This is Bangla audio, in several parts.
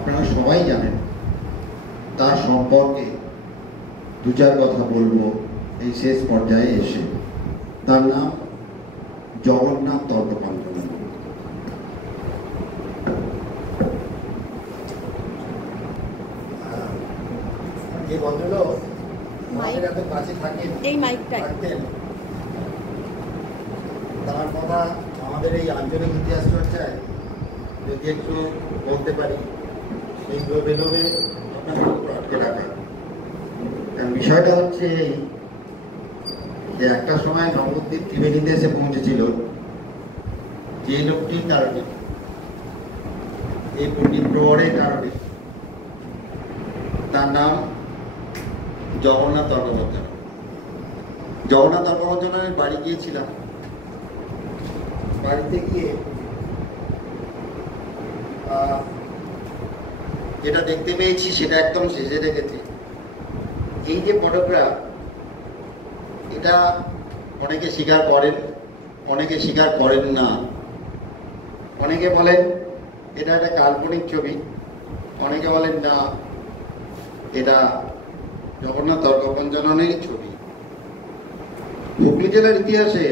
আপনারা সবাই জানেন, তার সম্পর্কে দু চার কথা বলবো এই শেষ পর্যায়ে এসে। তার নাম জগন্নাথ তর্কপাঞ্চনন। যে ভদ্রলোক আমাদের এত কাছে থাকেন, তার কথা আমাদের এই আঞ্চলিক ইতিহাস চর্চায় যদি একটু বলতে পারি, এই লোভে আপনাদের উপর আটকে রাখা। কারণ বিষয়টা হচ্ছে এই যে একটা সময় নবদ্বীপ ত্রিবেণীতে এসে পৌঁছেছিল যে লোকটির কারণে, এই পণ্ডিত প্রহরের কারণে। তার নাম জগন্নাথ তর্কপাঞ্চনন। জগন্নাথ তর্কপাঞ্চননের বাড়ি গিয়েছিলাম। বাড়িতে গিয়ে যেটা দেখতে পেয়েছি সেটা একদম শেষে রেখেছি। এই যে ফটোগ্রাফ, এটা অনেকে স্বীকার করেন, অনেকে স্বীকার করেন না। অনেকে বলেন এটা একটা কাল্পনিক ছবি, অনেকে বলেন না এটা জগন্নাথ তর্কপাঞ্চননেরই ছবি। হুগলি জেলার ইতিহাসে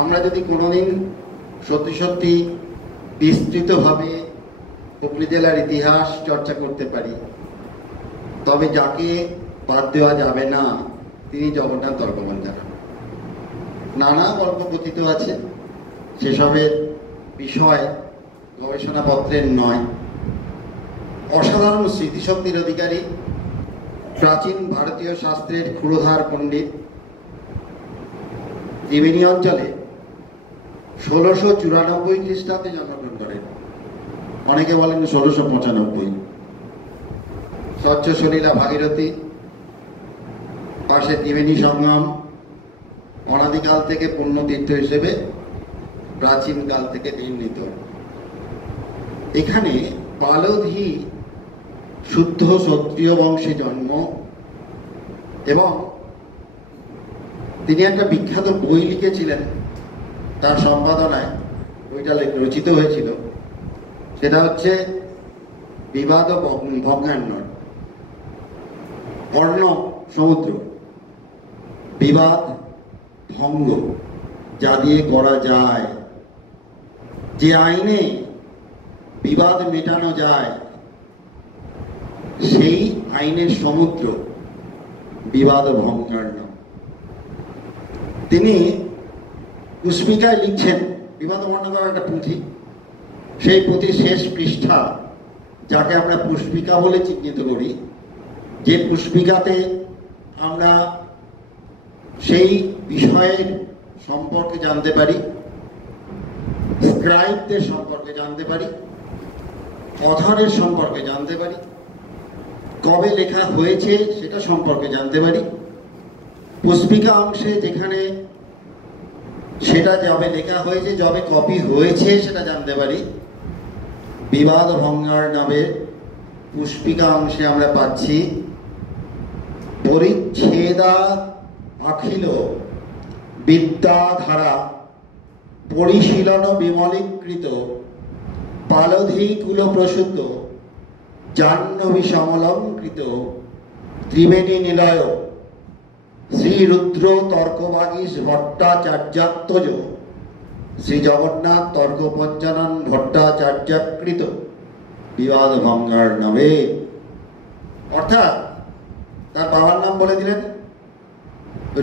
আমরা যদি কোনোদিন সত্যি সত্যি বিস্তৃতভাবে হুগলি জেলার ইতিহাস চর্চা করতে পারি, তবে যাকে বাদ দেওয়া যাবে না তিনি জগন্নাথ তর্কপাঞ্চনন। নানা গল্প কথিত আছে, সেসবের বিষয় গবেষণাপত্রের নয়। অসাধারণ স্মৃতিশক্তির অধিকারী, প্রাচীন ভারতীয় শাস্ত্রের ক্ষুরধার পণ্ডিত। ত্রিবেণী অঞ্চলে 1694 খ্রিস্টাব্দে জন্মগ্রহণ করেন, অনেকে বলেন 1695। স্বচ্ছ সলীলা ভাগীরথী, পাশে ত্রিবেণী সঙ্গম, অনাদিকাল থেকে পুণ্যতীর্থ হিসেবে প্রাচীনকাল থেকে নির্ণীত। এখানে পালধি শুদ্ধ ক্ষত্রিয় বংশে জন্ম, এবং তিনি একটা বিখ্যাত বই লিখেছিলেন, তার সম্পাদনায় বইটা রচিত হয়েছিল। সেটা হচ্ছে বিবাদ ভগ্নান্বর, অর্ণব সমুদ্র, বিবাদ ভঙ্গ যা দিয়ে করা যায়, যে আইনে বিবাদ মেটানো যায়, সেই আইনের সমুদ্র বিবাদ ভঙ্গার্ণ। তিনি পুষ্পিকায় লিখছেন, বিবাদ বর্ণনা করার একটা পুঁথি, সেই পুঁথির শেষ পৃষ্ঠা, যাকে আমরা পুষ্পিকা বলে চিহ্নিত করি, যে পুষ্পিকাতে আমরা সেই বিষয়ের সম্পর্কে জানতে পারি, স্ক্রাইবদের সম্পর্কে জানতে পারি, অথরের সম্পর্কে জানতে পারি, কবে লেখা হয়েছে সেটা সম্পর্কে জানতে পারি। পুষ্পিকা অংশে যেখানে সেটা যবে লেখা হয়েছে, যবে কপি হয়েছে সেটা জানতে পারি। বিবাদ ভঙ্গার নামে পুষ্পিকা অংশে আমরা পাচ্ছি পরিচ্ছেদা আখিল বিদ্যাধারা পরিশীলন বিমলীকৃত পালধি কুল প্রসূত জাহ্নবী সমলঙ্কৃত ত্রিবেণী নিলয় শ্রী রুদ্র তর্কবাগীশ ভট্টাচার্যাত্মজ শ্রী জগন্নাথ তর্কপাঞ্চনন ভট্টাচার্যাকৃত বিবাদ ভঙ্গার নামে। অর্থাৎ তার বাবার নাম বলে দিলেন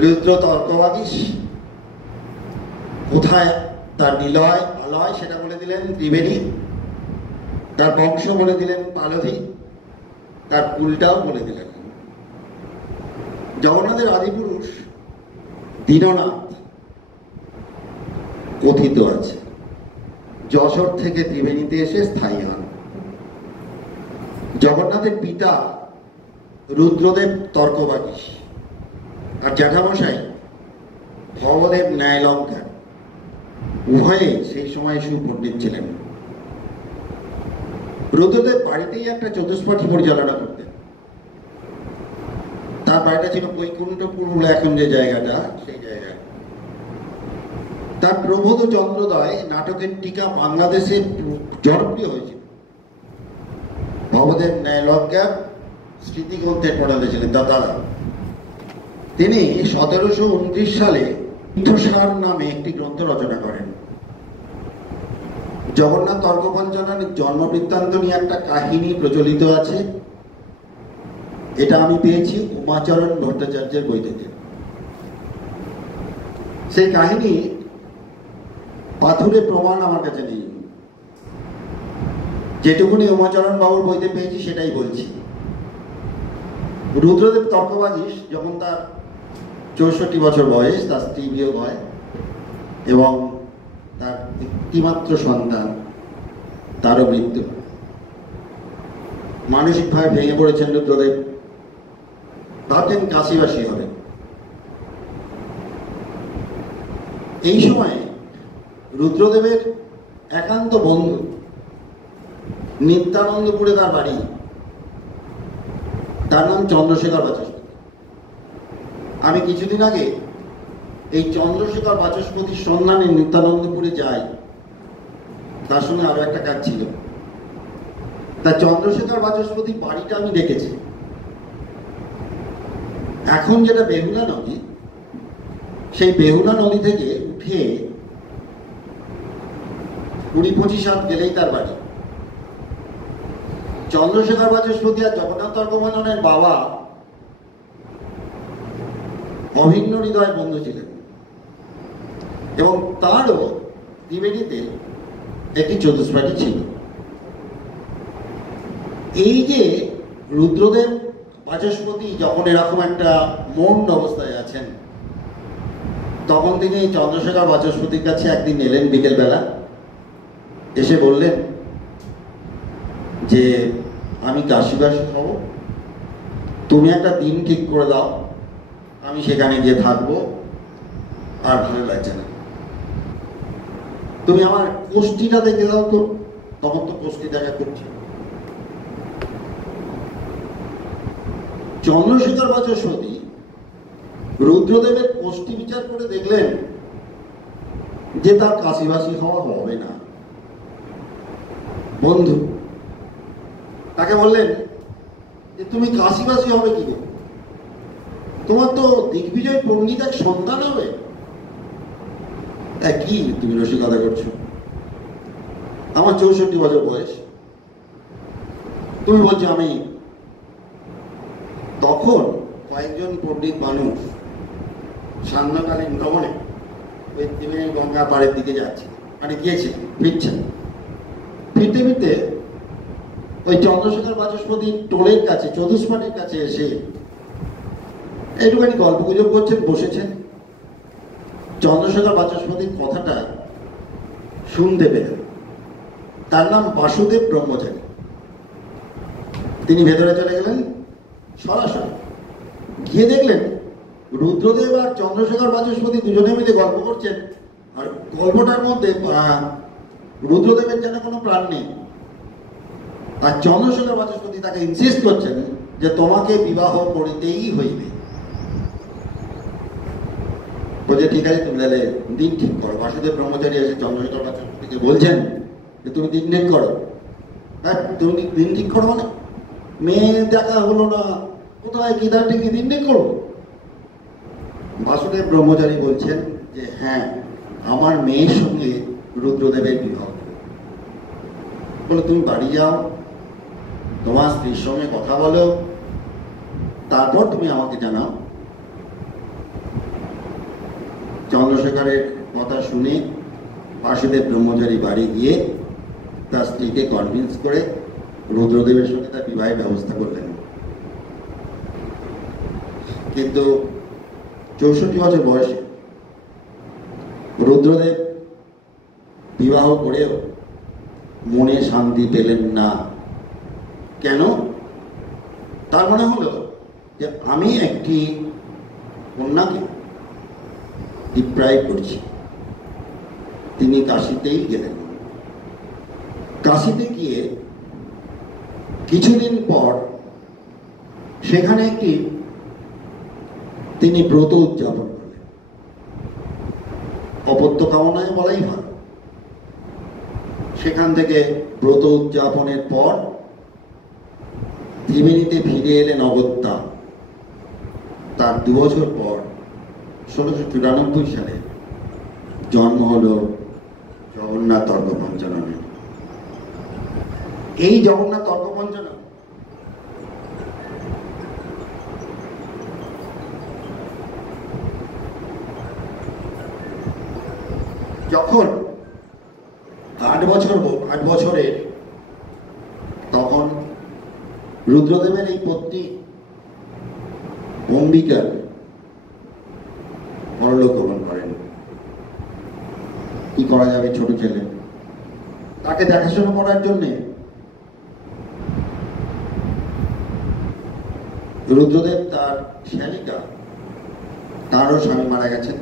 রুদ্র তর্কবাগীশ, কোথায় তার নিলয় আলয় সেটা বলে দিলেন ত্রিবেণী, তার বংশ বলে দিলেন পালধি, তার কুলটাও বলে দিলেন। জগন্নাথের আদিপুরুষ দীননাথ কথিত আছে যশোর থেকে ত্রিবেণীতে এসে স্থায়ী হন। জগন্নাথের পিতা রুদ্রদেব তর্কবাগীশ আর জ্যাঠামশাই ভবদেব ন্যায়লঙ্কার, উভয়ে সেই সময় সুপণ্ডিত ছিলেন। রুদ্রদেব বাড়িতেই একটা চতুষ্পাঠী পরিচালনা করতেন। তার বাড়িটা ছিল বৈকুণ্ঠপুর বলে এখন যে জায়গাটা, সেই জায়গায়। তার প্রবোধ চন্দ্রোদয় নাটকের টিকা বাংলাদেশে জনপ্রিয় হয়েছিল। প্রবোধের ন্যায়লজ্ঞা স্মৃতিগ্রন্থের প্রণেতা ছিলেন দাদা। তিনি 1729 সালে তীর্থসার নামে একটি গ্রন্থ রচনা করেন। জগন্নাথ তর্কপঞ্চনার জন্ম বৃত্তান্ত নিয়ে একটা কাহিনী প্রচলিত আছে। এটা আমি পেয়েছি উমাচরণ ভট্টাচার্যের বই থেকে। সেই কাহিনী পাথুরে প্রমাণ আমার কাছে নেই, যেটুকুনি উমাচরণ বাবুর বইতে পেয়েছি সেটাই বলছি। রুদ্রদেব তর্কবাগীশ যখন তার 64 বছর বয়স, তার স্ত্রী বিয়োগ হয় এবং তার একটিমাত্র সন্তান, তারও মৃত্যু। মানসিকভাবে ভেঙে পড়েছেন রুদ্রদেব, ভাবছেন কাশিবাসী হবে। এই সময় রুদ্রদেবের একান্ত বন্ধু, নিত্যানন্দপুরে তার বাড়ি, তার নাম চন্দ্রশেখর বাচস্পতি। আমি কিছুদিন আগে এই চন্দ্রশেখর বাচস্পতির সন্ধানে নিত্যানন্দপুরে যাই, তার সঙ্গে আরো একটা কাজ ছিল। তা চন্দ্রশেখর বাচস্পতির বাড়িটা আমি দেখেছি। এখন যেটা বেহুলা নদী, সেই বেহুলা নদী থেকে উঠে 20-25 হাত গেলেই তার বাড়ি। চন্দ্রশেখর বাচস্পতি আর জগন্নাথ তর্কমঞ্চনের বাবা অভিন্ন হৃদয় বন্ধু ছিলেন এবং তারও ত্রিবেণীতে একটি চতুষ্পাঠী ছিল। এই যে রুদ্রদেব বাচস্পতি যখন এরকম একটা মৌন অবস্থায় আছেন, তখন তিনি চন্দ্রশেখর বাচস্পতির কাছে একদিন এলেন বিকেলবেলা, এসে বললেন যে আমি কাশীবাসী হব, তুমি একটা দিন ঠিক করে দাও, আমি সেখানে গিয়ে থাকবো, আর ভালো লাগছে না। তুমি আমার কোষ্ঠীটা দেখে দাও তো। তখন তো কোষ্ঠী দেখা করছে। চন্দ্রশেখর বাচস্পতি রুদ্রদেবের কোষ্ঠী বিচার করে দেখলেন যে তার কাশীবাসী হওয়া হবে না। বন্ধু তাকে বললেন যে তুমি কাশীবাসী হবে কি করে? তোমার তো দিগ্বিজয় পণ্ডিত এক সন্তান হবে। কি তুমি রসিকতা করছো? আমার 64 বছর বয়স, তুমি বলছো আমি। তখন কয়েকজন পণ্ডিত মানুষ সান্ধ্যকালীন ভ্রমণে ওই ত্রিবেণী গঙ্গা পাড়ের দিকে যাচ্ছে, মানে গিয়েছে, ফিরছেন। ফিরতে ফিরতে ওই চন্দ্রশেখর বাচস্পতির টোলের কাছে, চতুষ্পাঠীর কাছে এসে একটুখানি গল্প গুজব করছেন, বসেছেন। চন্দ্রশেখর বাচস্পতির কথাটা শুনতে পেলেন। তার নাম বাসুদেব ব্রহ্মচারী। তিনি ভেতরে চলে গেলেন সরাসরি, গিয়ে দেখলেন রুদ্রদেব আর চন্দ্রশেখর বাচস্পতি দুজনে মিলে গল্প করছেন, আর গল্পটার মধ্যে রুদ্রদেবের যেন কোনো প্রাণ নেই। আর চন্দ্রশেখর বাচস্পতি তাকে ইনসিস্ট করছেন যে তোমাকে বিবাহ করিতেই হইবে। বলছে ঠিক আছে, তুমি তাহলে দিন ঠিক করো। বাসুদেব ব্রহ্মচারী এসে চন্দ্রশেখর বাচস্পতিকে বলছেন যে তুমি দিন ঠিক করো। হ্যাঁ, তুমি দিন ঠিক করো মানে মেয়ে দেখা হলো না, কোথায় কি তার ঠিক দিন ঠিক করো? বাসুদেব ব্রহ্মচারী বলছেন যে হ্যাঁ, আমার মেয়ের সঙ্গে রুদ্রদেবের বিবাহ। বলে তুমি বাড়ি যাও, তোমার স্ত্রীর সঙ্গে কথা বলো, তারপর তুমি আমাকে জানাও। চন্দ্রশেখরের কথা শুনে বাসুদেব ব্রহ্মচারী বাড়ি গিয়ে তার স্ত্রীকে কনভিন্স করে রুদ্রদেবের সঙ্গে তার বিবাহের ব্যবস্থা করলেন। কিন্তু 64 বছর বয়সে রুদ্রদেব বিবাহ করেও মনে শান্তি পেলেন না। কেন? তার মনে হলো যে আমি একটি কন্যাকে ডিপ্রাইভ করছি। তিনি কাশীতেই গেলেন। কাশীতে গিয়ে কিছুদিন পর সেখানে একটি তিনি ব্রত উদযাপন করলেন। অপত্য কামনায় বলাই ভালো। সেখান থেকে ব্রত উদযাপনের পর ত্রিবেণীতে ফিরে এলেন অগত্যা। তার 2 বছর পর 1694 সালে জন্ম হল জগন্নাথ তর্কপঞ্চাননের। এই জগন্নাথ তর্কপঞ্চানন যখন 8 বছরের, তখন রুদ্রদেবের এই পত্নী অম্বিকা পরলোক গমন করেন। কি করা যাবে, ছোট ছেলে, তাকে দেখাশোনা করার জন্যে রুদ্রদেব তার শ্যালিকা, তারও স্বামী মারা গেছেন,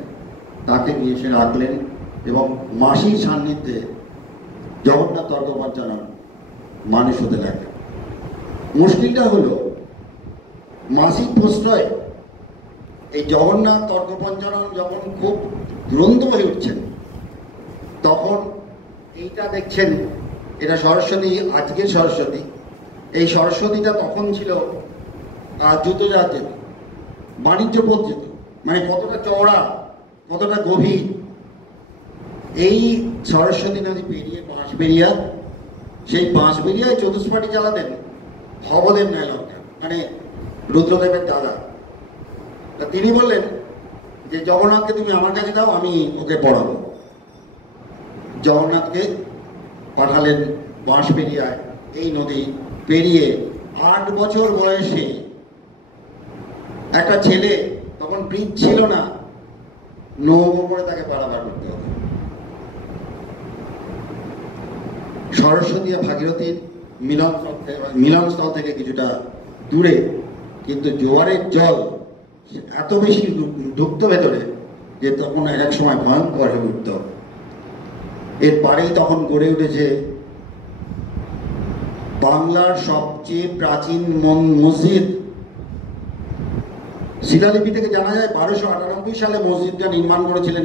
তাকে নিয়ে এসে রাখলেন এবং মাসির সান্নিধ্যে জগন্নাথ তর্কপঞ্চানন মানুষ হতে লাগলেন। মুশকিলটা হলো, মাসিক প্রশ্রয় এই জগন্নাথ তর্কপঞ্চানন যখন খুব দুরন্ত হয়ে উঠছেন, তখন এইটা দেখছেন, এটা সরস্বতী, আজকের সরস্বতী। এই সরস্বতীটা তখন ছিল জুতোজাতের বাণিজ্য পদ্ধতি, মানে কতটা চওড়া, কতটা গভীর। এই সরস্বতী নদী পেরিয়ে বাঁশবেড়িয়া, সেই বাঁশবেড়িয়ায় চতুষ্পাটি চালাতেন ভবদেব নায়লঙ্কার, মানে রুদ্রদেবের দাদা। তা তিনি বললেন যে জগন্নাথকে তুমি আমার কাছে দাও, আমি ওকে পড়াবো। জগন্নাথকে পাঠালেন বাঁশবেড়িয়ায়, এই নদী পেরিয়ে। 8 বছর বয়সে একটা ছেলে, তখন ব্রিজ ছিল না, নৌকো করে তাকে পারাপার করতে হবে। সরস্বতী আর ভাগীরথীর মিলনস্থল থেকে কিছুটা দূরে, কিন্তু জোয়ারের জল এত বেশি ঢুকত ভেতরে যে তখন এক সময় ভয়ঙ্কর হয়ে উঠত। এর পারেই তখন গড়ে উঠেছে বাংলার সবচেয়ে প্রাচীন মসজিদ। শিলালিপি থেকে জানা যায় 1298 সালে মসজিদটা নির্মাণ করেছিলেন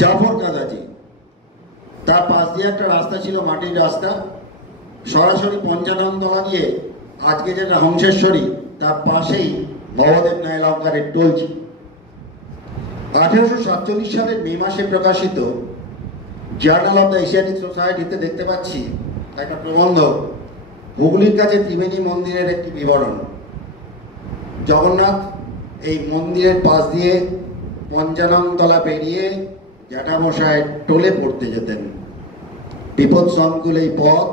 জাফর গাজাজি। তার পাশ দিয়ে একটা রাস্তা ছিল, মাটির রাস্তা, সরাসরি পঞ্চাননতলা দিয়ে, আজকে যেটা হংসেশ্বরী, তার পাশেই ভবদেব নায়লঙ্কারের টোলজি। 1847 সালের মে মাসে প্রকাশিত জার্নাল অব দ্য এশিয়াটিক সোসাইটিতে দেখতে পাচ্ছি একটা প্রবন্ধ, হুগলির কাছে ত্রিবেণী মন্দিরের একটি বিবরণ। জগন্নাথ এই মন্দিরের পাশ দিয়ে পঞ্চাননতলা পেরিয়ে জ্যাঠামশায়ের টোলে পড়তে যেতেন। বিপদ সংকুল এই পথ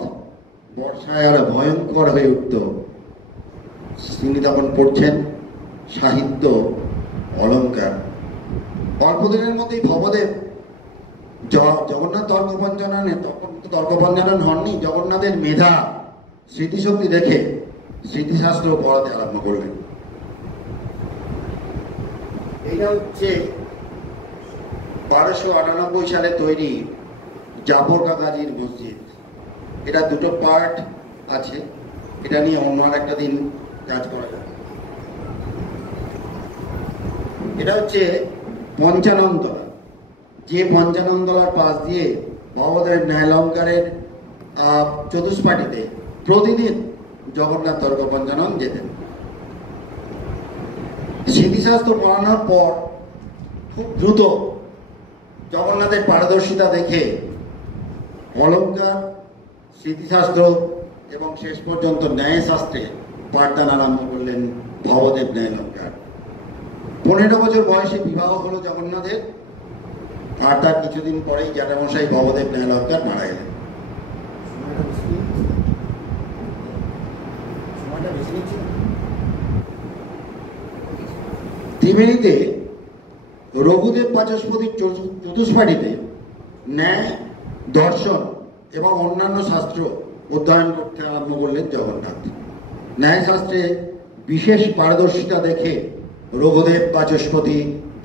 বর্ষায় আর ভয়ঙ্কর হয়ে উঠত। তিনি তখন পড়ছেন সাহিত্য, অলঙ্কার। অল্প দিনের মধ্যেই ভবদেব জগন্নাথ তর্কপঞ্চাননে, তখন তো তর্কপঞ্চানন হননি, জগন্নাথের মেধা, স্মৃতিশক্তি দেখে স্মৃতিশাস্ত্র পড়াতে আরম্ভ করলেন। এটা হচ্ছে 1298 সালে তৈরি জাফর গাজীর মসজিদ। এটা 2টো পার্ট আছে, এটা নিয়ে অন্য একটা দিন কাজ করা যাবে। এটা হচ্ছে পঞ্চাননতলা, যে পঞ্চাননতলার পাশ দিয়ে ভবদেব নায়লঙ্কারের চতুষ্পাটিতে প্রতিদিন জগন্নাথ তর্কপঞ্চানন যেতেন। স্মৃতিশাস্ত্র পড়ানোর পর খুব দ্রুত জগন্নাথের পারদর্শিতা দেখে অলঙ্কার, স্মৃতিশাস্ত্র এবং শেষ পর্যন্ত ন্যায়শাস্ত্রে পাঠদান আরম্ভ করলেন ভবদেব নায়লঙ্কার। 15 বছর বয়সে বিবাহ হলো জগন্নাথের, আর তার কিছুদিন পরেই জ্যাঠামশাই ভবদেব নায়লঙ্কার মারা গেলেন। ত্রিবেণীতে রঘুদেব বাচস্পতির চতুষ্পাটিতে ন্যায়, দর্শন এবং অন্যান্য শাস্ত্র অধ্যয়ন করতে আরম্ভ করলেন জগন্নাথ। ন্যায়শাস্ত্রে বিশেষ পারদর্শিতা দেখে রঘুদেব বাচস্পতি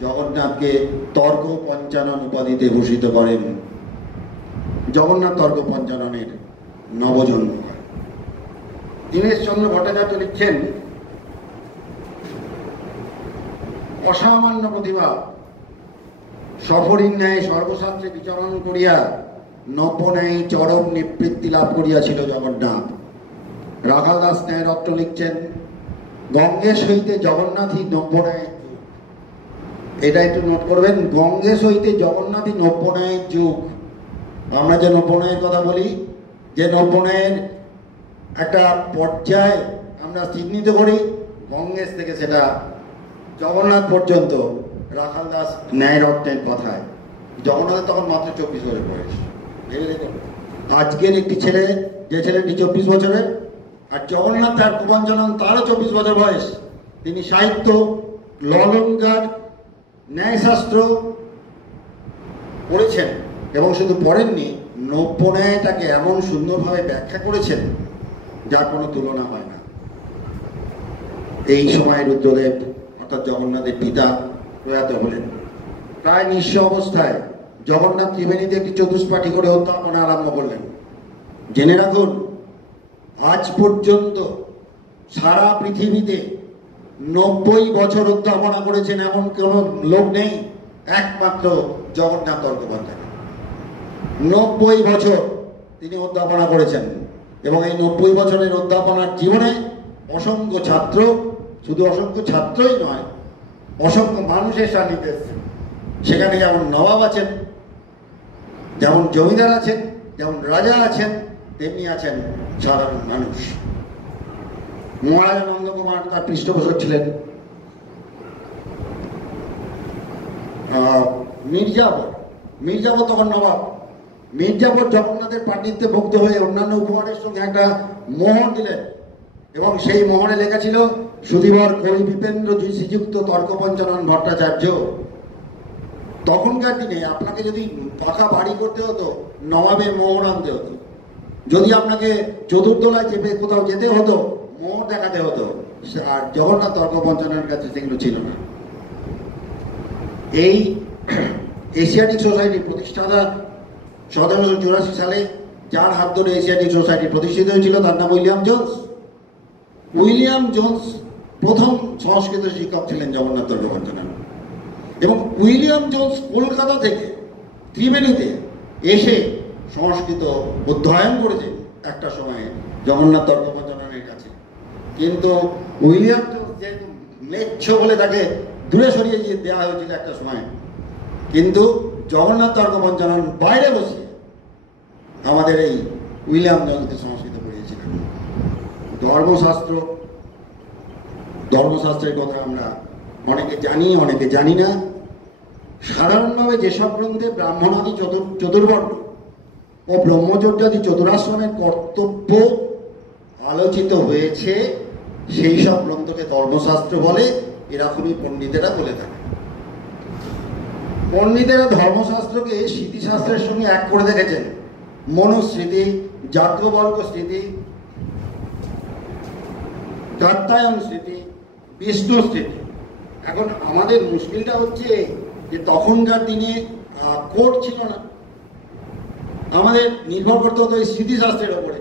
জগন্নাথকে তর্ক পঞ্চানন উপাধিতে ভূষিত করেন। জগন্নাথ তর্ক পঞ্চাননের নবজন্ম হয়। দীনেশচন্দ্র ভট্টাচার্য লিখছেন, অসামান্য প্রতিভা, সফরীর ন্যায় সর্বশাস্ত্রে বিচরণ করিয়া নব্য ন্যায় চরম নিবৃত্তি লাভ করিয়াছিল জগন্নাথ। রাখাল দাস ন্যায়রত্ন লিখছেন, গঙ্গেশ হইতে জগন্নাথই নব্যনায়ের যুগ। এটা একটু নোট করবেন, গঙ্গেশ হইতে জগন্নাথই নব্যনায়ের যুগ। আমরা যে নব্যনায়ের কথা বলি, যে নব্যনায়ের একটা পর্যায় আমরা চিহ্নিত করি, গঙ্গেশ থেকে সেটা জগন্নাথ পর্যন্ত রাখাল দাস ন্যায়রত্নের কথায়। জগন্নাথের তখন মাত্র 24 বছর বয়স। ভেবে দেখুন, আজকের একটি ছেলে, যে ছেলেটি 24 বছরের, আর জগন্নাথ তার কুমাঞ্চনন তারও 24 বছর বয়স। তিনি সাহিত্য, ললঙ্কার, ন্যায়শাস্ত্র পড়েছেন, এবং শুধু পড়েননি, নব্যন্যায়টাকে এমন সুন্দরভাবে ব্যাখ্যা করেছেন যার কোনো তুলনা হয় না। এই সময় রুদ্রদেব অর্থাৎ জগন্নাথের পিতা প্রয়াত হলেন। প্রায় নিঃস্ব অবস্থায় জগন্নাথ ত্রিবেণীতে একটি চতুষ্পাঠী করে অধ্যাপনা আরম্ভ করলেন। জেনে রাখুন, আজ পর্যন্ত সারা পৃথিবীতে 90 বছর অধ্যাপনা করেছেন এমন কোনো লোক নেই, একমাত্র জগন্নাথ তর্কবন্ধানী। 90 বছর তিনি অধ্যাপনা করেছেন, এবং এই 90 বছরের অধ্যাপনার জীবনে অসংখ্য ছাত্র, শুধু অসংখ্য ছাত্রই নয়, অসংখ্য মানুষের সান্নিধ্যে এসেছেন। সেখানে যেমন নবাব আছেন, যেমন জমিদার আছেন, যেমন রাজা আছেন, তেমনি আছেন সাধারণ মানুষ। মহারাজা নন্দকুমার তার পৃষ্ঠপোষক ছিলেন। মির্জাফর তখন নবাব। মির্জাফর জগন্নাথের পাণ্ডিত্যে মুগ্ধ হয়ে অন্যান্য উপহারের সঙ্গে একটা মোহর দিলেন, এবং সেই মোহরে লেখা ছিল, সুধীবর কবি বিপেন্দ্র শ্রীযুক্ত তর্কপঞ্চানন ভট্টাচার্য। তখনকার দিনে আপনাকে যদি পাকা বাড়ি করতে হতো, নবাবের মোহর আনতে হতো। যদি আপনাকে চতুর্দোলায় চেপে কোথাও যেতে হতো, মোহর দেখাতে হতো। আর জগন্নাথ তর্কপঞ্চাননের কাছে সেগুলো ছিল না। এই এশিয়াটিক সোসাইটি প্রতিষ্ঠাতা 1784 সালে, যার হাত ধরে এশিয়াটিক সোসাইটি প্রতিষ্ঠিত হয়েছিল, তার নাম উইলিয়াম জোন্স। উইলিয়াম জোন্স প্রথম সংস্কৃত শিক্ষক ছিলেন জগন্নাথ তর্কপঞ্চানন, এবং উইলিয়াম জোন্স কলকাতা থেকে ত্রিবেণীতে এসে সংস্কৃত অধ্যয়ন করেছেন একটা সময়ে জগন্নাথ তর্কপঞ্চাননের কাছে। কিন্তু উইলিয়াম জোন্স যেহেতু ম্লেচ্ছ বলে তাকে দূরে সরিয়ে দিয়ে দেওয়া হয়েছিল একটা সময়, কিন্তু জগন্নাথ তর্কপঞ্চানন বাইরে বসে আমাদের এই উইলিয়াম জোন্সকে সংস্কৃত পড়িয়েছিলেন। ধর্মশাস্ত্রের কথা আমরা অনেকে জানি, অনেকে জানি না। সাধারণভাবে যেসব গ্রন্থে ব্রাহ্মণাদি চতুর্বর্ণ ও ব্রহ্মচর্যাদি চতুরাশ্রমের কর্তব্য আলোচিত হয়েছে, সেই সব গ্রন্থকে ধর্মশাস্ত্র বলে, এরকমই পণ্ডিতেরা বলে থাকে। পণ্ডিতেরা ধর্মশাস্ত্রকে স্মৃতিশাস্ত্রের সঙ্গে এক করে দেখেছেন। মনুস্মৃতি, যাজ্ঞবল্ক্য স্মৃতি, কাত্যায়ন স্মৃতি, বিষ্ণু স্মৃতি। এখন আমাদের মুশকিলটা হচ্ছে যে তখনকার দিনে কোর্ট ছিল না, আমাদের নির্ভর করতে হতো এই স্মৃতিশাস্ত্রের ওপরে,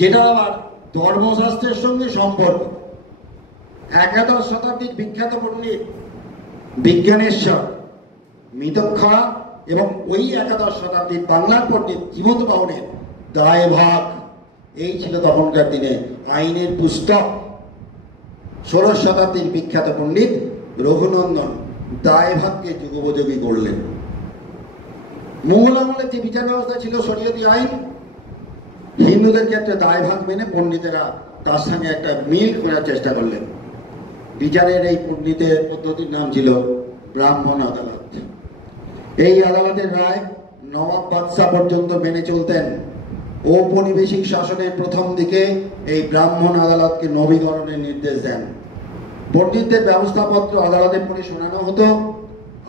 যেটা আবার ধর্মশাস্ত্রের সঙ্গে সম্পর্ক। 11দশ শতাব্দীর বিখ্যাত পণ্ডিত বিজ্ঞানেশ্বর, মিতক্ষা এবং ওই 11দশ শতাব্দীর বাংলার পণ্ডিত জীবন্ত বাহনের দায়ভাগ, এই ছিল তখনকার দিনে আইনের পুস্তক। 16 শতাব্দীর বিখ্যাত পণ্ডিত রঘুনন্দন দায়ভাগকে যুগোপযোগী করলেন। মোগল আমলের যে বিচার ব্যবস্থা ছিল শরীয়তি আইন, হিন্দুদের ক্ষেত্রে দায়ভাগ মেনে পণ্ডিতেরা তার সঙ্গে একটা মিল করার চেষ্টা করলেন। বিচারের এই পণ্ডিতের পদ্ধতির নাম ছিল ব্রাহ্মণ আদালত। এই আদালতের রায় নবাব বাদশাহ পর্যন্ত মেনে চলতেন। ঔপনিবেশিক শাসনের প্রথম দিকে এই ব্রাহ্মণ আদালতকে নবীকরণের নির্দেশ দেন। পণ্ডিতদের ব্যবস্থাপত্র আদালতে পড়ে শোনানো হতো,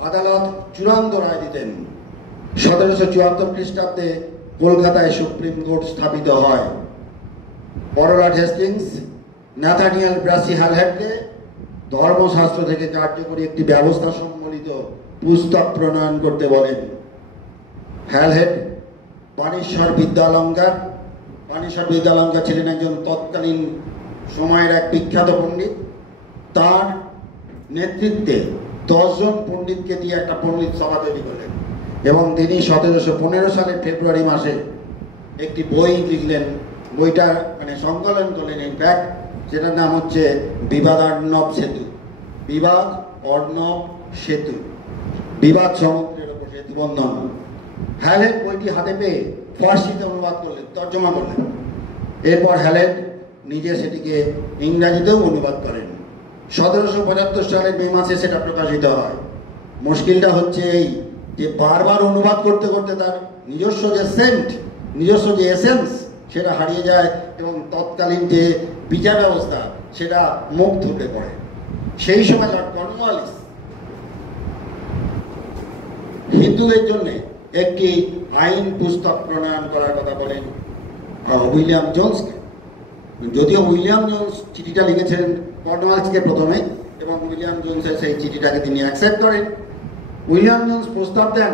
আদালত চূড়ান্ত রায় দিতেন। 1774 খ্রিস্টাব্দে কলকাতায় সুপ্রিম কোর্ট স্থাপিত হয়। বড়লাট হেস্টিংস ন্যাথানিয়াল ব্রাসি হ্যালহেডকে ধর্মশাস্ত্র থেকে কার্যকরী একটি ব্যবস্থা সম্বলিত পুস্তক প্রণয়ন করতে বলেন। হ্যালহেড বাণীশ্বর বিদ্যালঙ্কার ছিলেন একজন তৎকালীন সময়ের এক বিখ্যাত পণ্ডিত। তার নেতৃত্বে 10 জন পণ্ডিতকে দিয়ে একটা পণ্ডিত সভা তৈরি করলেন, এবং তিনি 1715 সালের ফেব্রুয়ারি মাসে একটি বই লিখলেন, বইটা মানে সংকলন করলেন ইনফ্যাক্ট, যেটার নাম হচ্ছে বিবাদ অর্ণব সেতু। বিবাদ অর্ণব সেতু, বিবাদ সমুদ্রের ওপর সেতু বন্ধন। হ্যালেন বইটি হাতে পেয়ে ফার্সিতে অনুবাদ করলেন, তর্জমা করলেন। এরপর হ্যালেন নিজে সেটিকে ইংরাজিতেও অনুবাদ করেন। 1775 সালের মে মাসে সেটা প্রকাশিত হয়। মুশকিলটা হচ্ছে এই যে বারবার অনুবাদ করতে করতে তার নিজস্ব যে সেন্ট, নিজস্ব যে এসেন্স সেটা হারিয়ে যায় এবং তৎকালীন যে বিচার ব্যবস্থা সেটা মুখ থুবড়ে পড়ে। সেই সময় লর্ড কর্নওয়ালিস হিন্দুদের জন্য একটি আইন পুস্তক প্রণয়ন করার কথা বলেন উইলিয়াম জোন্সকে। যদিও উইলিয়াম জোন্স চিঠিটা লিখেছেন কর্নওয়ালিসকে প্রথমে, এবং উইলিয়াম জোন্সের সেই চিঠিটাকে তিনি অ্যাকসেপ্ট করেন। উইলিয়াম জোন্স প্রস্তাব দেন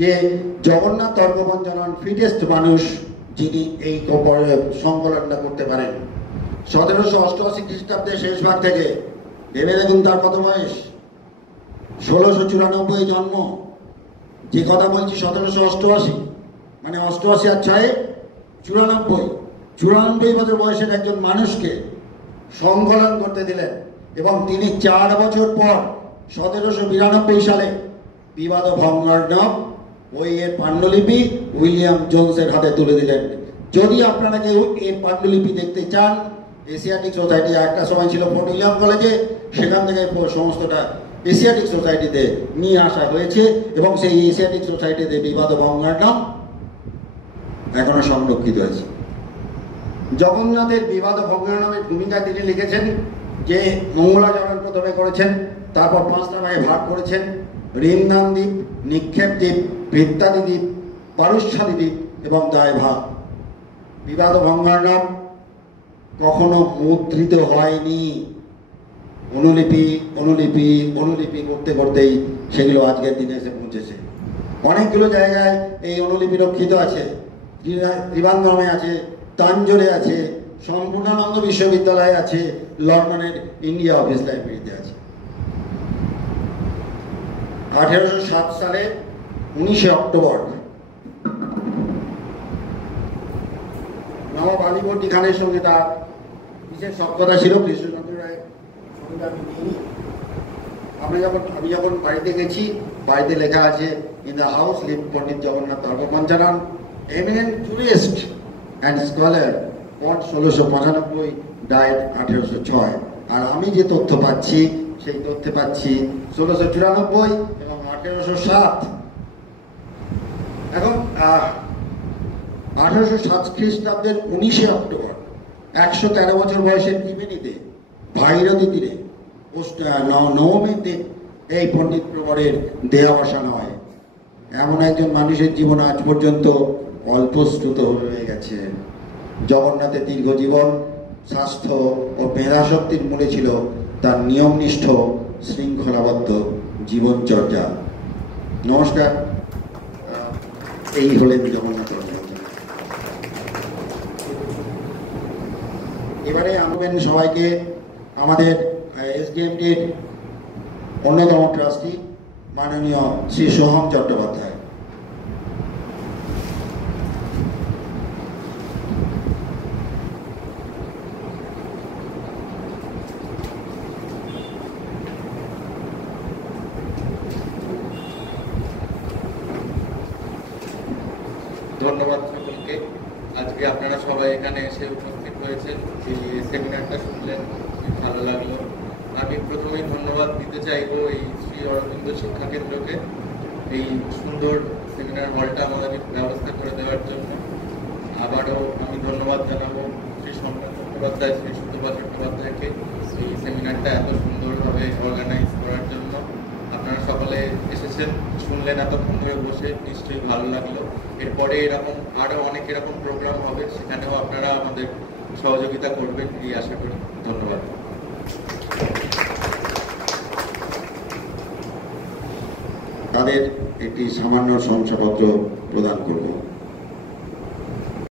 যে জগন্নাথ তর্কভঞ্জনন ফিটেস্ট মানুষ যিনি এই সংকলনটা করতে পারেন। 1788 খ্রিস্টাব্দের শেষ ভাগ থেকে, ভেবে দেখুন তার কত বয়স, 1694 জন্ম। যে কথা বলছি 1788, মানে 88 আর 6 94, 94 বছর বয়সের একজন মানুষকে সংকলন করতে দিলেন। এবং তিনি 4 বছর পর 1792 সালে বিবাদ ভঙ্গার্ণব বইয়ের পাণ্ডুলিপি উইলিয়াম জোন্সের হাতে তুলে দিলেন। যদি আপনারা কেউ এই পাণ্ডুলিপি দেখতে চান, এশিয়াটিক সোসাইটি একটা সময় ছিল ফোর্ট উইলিয়াম কলেজে, সেখান থেকে সমস্তটা এশিয়াটিক সোসাইটিতে নিয়ে আসা হয়েছে এবং সেই এশিয়াটিক সোসাইটিতে বিবাদ ভঙ্গার্ণব এখনো সংরক্ষিত আছে। জগন্নাথের বিবাদ ভঙ্গার্ণবের ভূমিকা তিনি লিখেছেন যে মঙ্গলাচরণ প্রথমে করেছেন, তারপর 5টা ভাগে ভাগ করেছেন: রিমনাম দ্বীপ, নিক্ষেপ দ্বীপ, বৃত্তাদি দ্বীপ, পারস্যাদি দ্বীপ এবং দায়ভাগ। বিবাদ ভঙ্গার্ণব কখনো মুদ্রিত হয়নি। অনুলিপি অনুলিপি অনুলিপি করতে করতেই সেগুলো আজকের দিনে এসে পৌঁছেছে। অনেকগুলো জায়গায় এই অনুলিপি রক্ষিত আছে। ত্রিবান্ধমে আছে, তাঞ্জোরে আছে, সম্পূর্ণানন্দ বিশ্ববিদ্যালয়ে আছে, লন্ডনের ইন্ডিয়া অফিস লাইব্রেরিতে আছে। 1807 সালে 19শে অক্টোবর নবাব আলীবর্দী খানের সঙ্গে তার বিশেষ সখ্যতা ছিল। কৃষ্ণচন্দ্র রায় আমি যখন বাড়িতে গেছি, বাড়িতে লেখা আছে, in the house live Pandit Jagannath Tarkabhanjanan, eminent jurist and scholar, পট 1695, ডায়েট 1806। আর আমি যে তথ্য পাচ্ছি সেই তথ্যে পাচ্ছি 1694 এবং 1807। এখন 1807 খ্রিস্টাব্দের 19শে অক্টোবর 113 বছর বয়সের ত্রিবেণীতে ভাগীরথী তীরে নবমীতে এই পণ্ডিত প্রবরের দেহাবসান হয়। এমন একজন মানুষের জীবন আজ পর্যন্ত অল্পশ্রুত হয়ে গেছে। জগন্নাথের দীর্ঘ জীবন, স্বাস্থ্য ও মেধাশক্তির মূলে ছিল তার নিয়মনিষ্ঠ শৃঙ্খলাবদ্ধ জীবনচর্যা। নমস্কার, এই হলেন জগন্নাথ। এবারে আনবেন সবাইকে আমাদের এসডিএমটির অন্যতম ট্রাস্টি মাননীয় শ্রী সোহম চট্টোপাধ্যায়। ধন্যবাদ সকলকে। আজকে আপনারা সবাই এখানে এসে উপস্থিত হয়েছেন, এই সেমিনারটা শুনলেন, খুব ভালো লাগলো। আমি প্রথমেই ধন্যবাদ দিতে চাইবো এই শ্রী অরবিন্দ শিক্ষা কেন্দ্রকে এই সুন্দর সেমিনার হলটা আমাদের ব্যবস্থা করে দেওয়ার জন্য। আবারও আমি ধন্যবাদ জানাবো শ্রী সম্রাট চট্টোপাধ্যায়, শ্রী সুতপা চট্টোপাধ্যায়কে এই সেমিনারটা এত সুন্দরভাবে অর্গানাইজ করার জন্য। আপনারা সকলে এসেছেন, শুনলেন এতক্ষণ ধরে বসে, নিশ্চয়ই ভালো লাগলো। এরপরে এরকম আরও অনেক এরকম প্রোগ্রাম হবে, সেখানেও আপনারা আমাদের সহযোগিতা করবেন এই আশা করি। ধন্যবাদ। তাদের একটি সামান্য শংসাপত্র প্রদান করব।